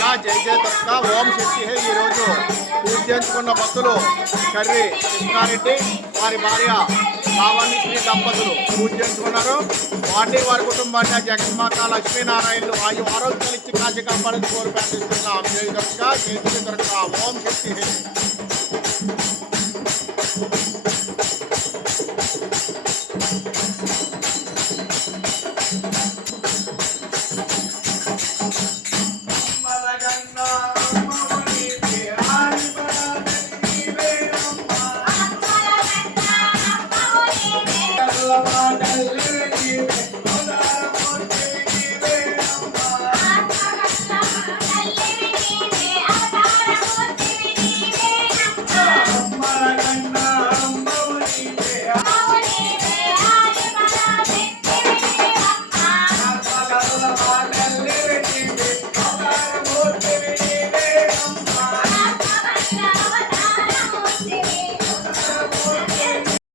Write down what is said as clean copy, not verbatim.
జై జయ దుర్గా ఓం శక్తి హే. ఈరోజు పూజ చేసుకున్న భక్తులు కర్రీ కృష్ణారెడ్డి వారి భార్య లావణ్యశ్రీ దంపతులు పూజ చేసుకున్నారు. వారిని వారి కుటుంబాన్ని జగన్మాత లక్ష్మీనారాయణలు ఆయు ఆరోగ్యాలు ఇచ్చి కాశీ కాపాడని కోరి ప్రార్థిస్తున్నాం. జై దుర్గా జై దుర్గా ఓం శక్తి హే.